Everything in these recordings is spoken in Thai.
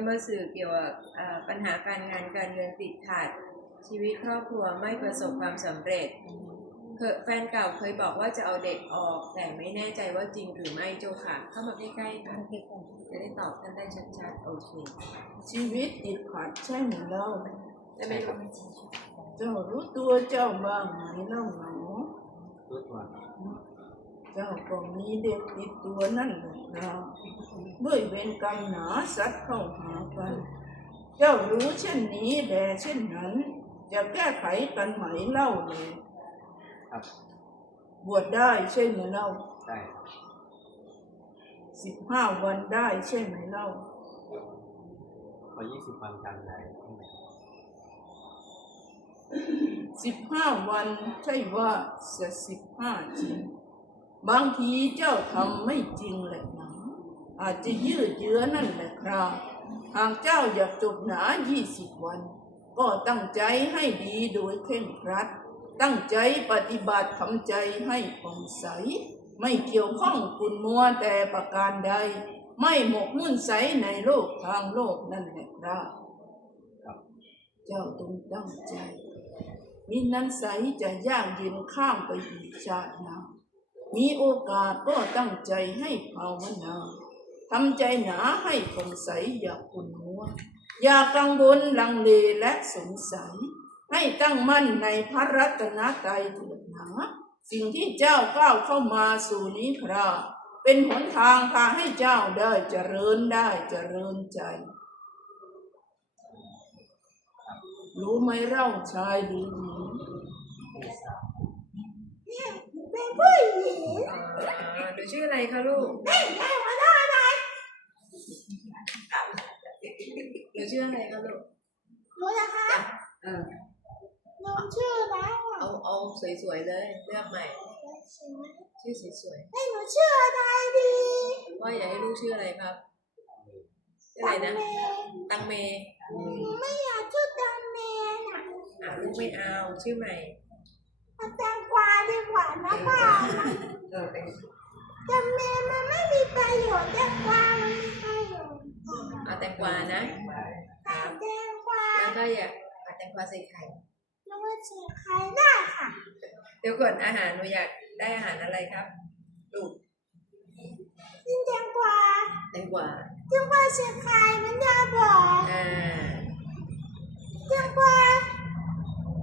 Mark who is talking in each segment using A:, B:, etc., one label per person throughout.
A: จะมาสื่อเกี่ยวกับปัญหาการงานการเงินติดขัด ชีวิตครอบครัวไม่ประสบความสำเร็จเคยแฟนเก่าเคยบอกว่าจะเอาเด็กออก แต่ไม่แน่ใจว่าจริงหรือไม่เจ้าค่ะ เข้ามาใกล้ๆค่ะจะได้ตอบท่านได้ชัดๆโอเค
B: ชีวิตติดขัดใช่ไหมเล่า
A: ได้ไหมลูก
B: เจ้ารู้ตัวเจ้าบ้างไหมเล่าหนู
C: รู้ตัว
B: เจ้าก็มีเด็กติดตัวนั่นแหละ นะด้วยเวรกรรมหนาสัตว์เข้าหากัน เจ้ารู้เช่นนี้แลเช่นนั้น จะแก้ไขกันไหมเล่าเลย
C: ครับ
B: บวชได้ใช่ไหมเล่า
C: ได้ครับ
B: สิบห้าวันได้ใช่ไหมเล่า
C: พอยี่สิบวันจำได้ใช่ไหม
B: สิบห้าวันใช่ว่าจะสิบห้าจริง บางทีเจ้าทำไม่จริงแหละนะ อาจจะยืดเยื้อนั่นแหละครับหากเจ้าอยากจบหนายี่สิบวัน ก็ตั้งใจให้ดีโดยเคร่งครัด ตั้งใจปฏิบัติทำใจให้ผ่องใส ไม่เกี่ยวข้องคุณมัวแต่ประการใด ไม่หมกมุ่นใสในโลกทางโลกนั่นแหละครับเจ้าต้องตั้งใจมินั้นใสจะยากเย็นข้ามไปอีกชาตินามีโอกาสก็ตั้งใจให้ภาวนา ทำใจหนาให้ผ่องใสอย่าขุ่นมัว อย่ากังวลลังเลและสงสัย ให้ตั้งมั่นในพระรัตนตรัยเถิดหนาสิ่งที่เจ้าก้าวเข้ามาสู่นี้คราเป็นหนทางพาให้เจ้าได้เจริญได้เจริญใจ รู้ไหมเล่าชายหรือหญิง
C: ไม่ทราบ
B: เป็นผู้หญิง
A: อ่าหนูชื่ออะไรคะลูก
B: ไม่ได้มาได้อะไร
A: ห นูชื่ออะไรคะลูก
B: รู้นะคะ
A: เออ
B: น้องชื่อแล้วอะ
A: เอาเอาสวยๆเลยเลือกใหม่ ชื่อสวย
B: ให้หนูชื่ออะไรดี
A: ๆว่าอยากให้ลูกชื่ออะไรครับชื่ออะไรนะ ตังเมอืม
B: ไม่อยากชื่อตังเมนอะ
A: อะลูกไม่เอาชื่อใหม่
B: เอาแตงกวาดีกว่านะพ่อ
A: เออเป็น
B: ตังเมนมันไม่มี
A: งกวานะ
C: ได้
A: ครับ
B: แตงกวา
A: แล้วก็อยากเอาแตงกวาใส่ไข่
B: แล้วก็เจอใครได้ค่ะ
A: เดี๋ยวก่อนอาหารหนูอยากได้อาหารอะไรครับลูก
B: กินแตงกวา
A: แตงกวา
B: แตงกวาเสียใครมันยาบอก
A: อ่า
B: แตงกวา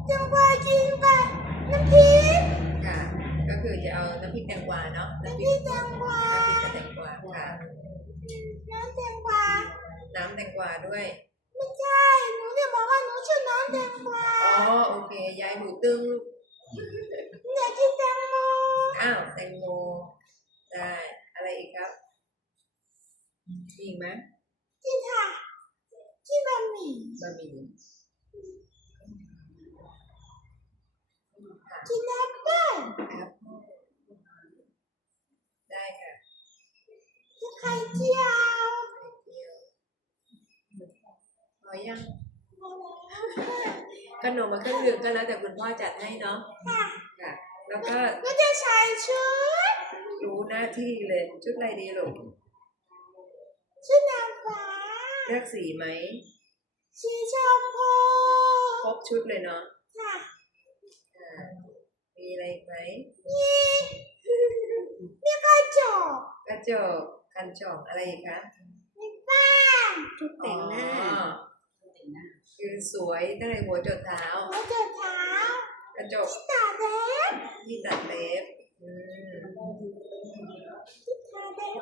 B: แตงกวากินกับน้ำพริก
A: ค่ะ ก็คือจะเอาน้ำพริกแตงกวาเนาะ
B: น้ำ
A: น้ำ
B: พ
A: พ
B: ริ
A: ริ
B: ก
A: ก
B: แตงกวา
A: น้ำพริกกับแตงกวาค่ะ
B: น้ำแตงกวา
A: น้ำแตงกวาด้วย
B: ไม่ใช่ หนูจะบอกว่าหนูชื่อน้องแตงกวา
A: อ๋อโอเค ยายหมูตึงลูก
B: อยากกินแตงโม
A: อ้าวแตงโมได้อะไรอีกครับมีอีกไหม
B: กินค่ะกินบะหมี่
A: บะหมี่ค่ะ
B: กินแอปเปิ้ล
A: ครับได้ค่ะ
B: กินไข่เจียว
A: เดียวพอ ยัง
B: เอาแล้ว
A: ขนมมาเครื่องดื่มก็แล้วแต่คุณพ่อจัดให้เนาะ
B: ค่ะ
A: ค่ะแล้วก็
B: ก็จะใส่ชุด
A: รู้หน้าที่เลยชุดอะไรดีลูก
B: ชุดนางฟ้า
A: เลือกสีไหม
B: สีชมพู
A: ครบชุดเลยเนาะ
B: ค่ะ
A: อ่ามีอะไรอีกไหม
B: มีมีกระจก
A: กระจกคันช่องอะไรอีกคะ
B: มีบ้าน
A: ชุดแต่งหน้า คือสวยตั้งแต่หัวจนเท้า
B: หัวจดเท้าก
A: ระจก
B: ที่ตาเล็บ
A: ที่ตัดเล็บอืม
B: ที่ตาเล็บ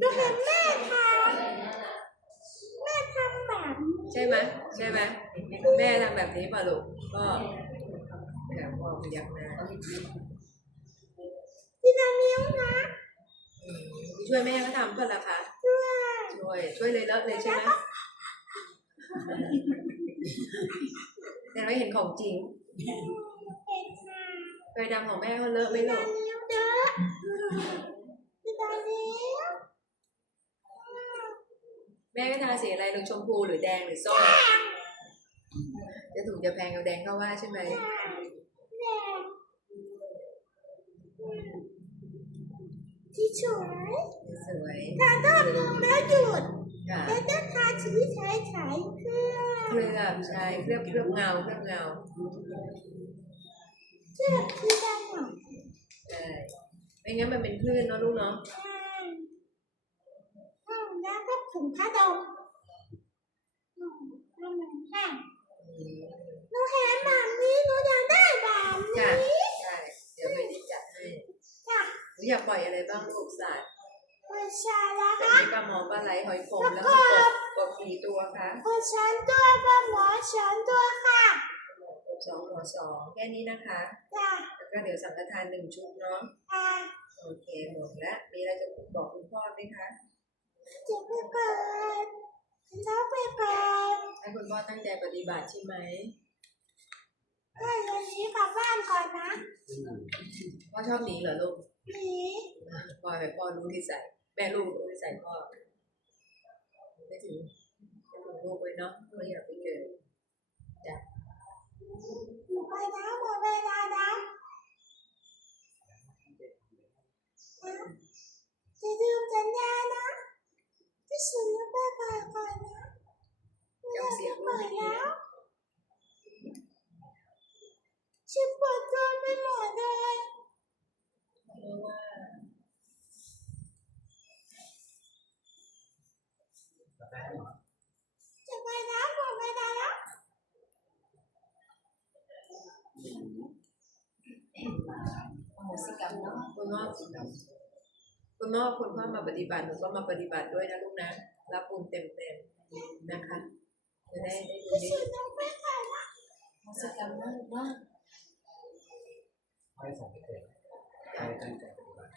B: ดูเห็นแม่ทำแม่ทำแบบนี้
A: ใช่ไหมใช่ไหมแม่ทำแบบนี้ป่ะลูกก็แบบพ่อพยักหน้า
B: ที่นานิ้วนะ
A: อืมช่วยแม่เขาทำก็ละคะ
B: ด้วย
A: ช่วยช่วยเลยเลอะเลยใช่ไหม แต่เราเห็นของจริง
B: เป็นค่ะ
A: เคยทำของแม่เขาเลอะไหม
B: ที่
A: ลู
B: นากนิ้วเด้อที่นานิ้ว
A: แม่ก็ทาสีอะไรลูกชมพูหรือแดงหรือส้มจะถูกจะแพงกับแดงเข้าว่าใช่ไหม
B: แดงที่สวย
A: สวย
B: ทานรอบหนึ่งแล้วหยุด
A: ค่ะ
B: แล้วต้องทาน
D: ชี้ใช้ใช้เครื่อง
A: เคลือบใช่เคลือบเคลือบเงาเคลือบเงา
D: เครื่องคือด้านหลัง
A: ใช่ไม่งั้นมันเป็นคลื่นเนาะลูกเนาะ
D: ใช่อืมแล้วก็ถุงผ้าดมอืมทำเหมือนกัน
A: อืม
D: หนูเห็นแบบนี้หนูอยากได้แบบ
A: จ้ะ
D: นี้
A: ใช่เดี๋ยวไม่ได้จัดให้
D: จ้ะ
A: หนูอยากปล่อยอะไรบ้างลูกสัตว์
D: ผู้ชายแล้ว
A: แต่
D: คะ
A: มีปลาหมอปลาไหลหอยขมแล้วก็กบ กบกี่ตัวคะ
D: ผู้ชายตัวเป็นหมอฉันตัวค่ะ
A: กบสองหัวสองแค่นี้นะคะ
D: จ้ะ
A: แล้วก็เดี๋ยวสังฆทานหนึ่งชุดเนาะ
D: อ่า
A: โอเคหมดแล้วมีอะไรจะบอกคุณพ่อไหมคะ
D: จะไปเปิดแล้วไปเปิด
A: ให้คุณพ่อตั้งใจปฏิบัติใช่ไหม
D: ก็เดี๋ยวนี้กลับบ้านก่อนนะ
C: อืม
A: พ่อชอบหนีเหรอลูก
D: หนี
A: พ่อแบบพ่อรู้ที่ใส่แม่ลูกรู้ที่ใส่พ่อไม่ถึงไม่ถึงลูกไว้ เนาะไม่อยากไปเกิดจ้ะ
D: หนูไปนะหมดเวลานะนะจะลืมสัญญานะที่ฉันจะไปเปิดก่อนนะ
A: จำเสียงลูก
D: เปิ
A: ให้
D: ด
A: ดี
D: แล้
A: นะ
D: วฉันปวดตัวไปหมดเลย
A: เพราะว่า
D: จะไปนะหมดเวลาแล้ว
A: โหสิกรรมเนาะ คุณพ่อคุณพ่อคุณพ่อมาปฏิบัติหนูก็มาปฏิบัติด้วยนะลูกนะ รับบุญเต็มๆนะคะจะได้ได้บุญ
D: ที่
A: ได้
D: ฉันต้องไปก่อนนะ
A: โหสิกรรมมากมาก
C: ไม่ส่งไปเกิดให้ตั้งใจปฏิบัติ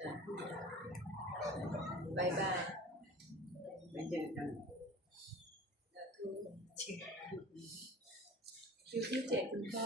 A: จ้ะบายบาย
C: ไม่เจอกัน
A: สาธุคิวที่เจ็ดคุณพ่อ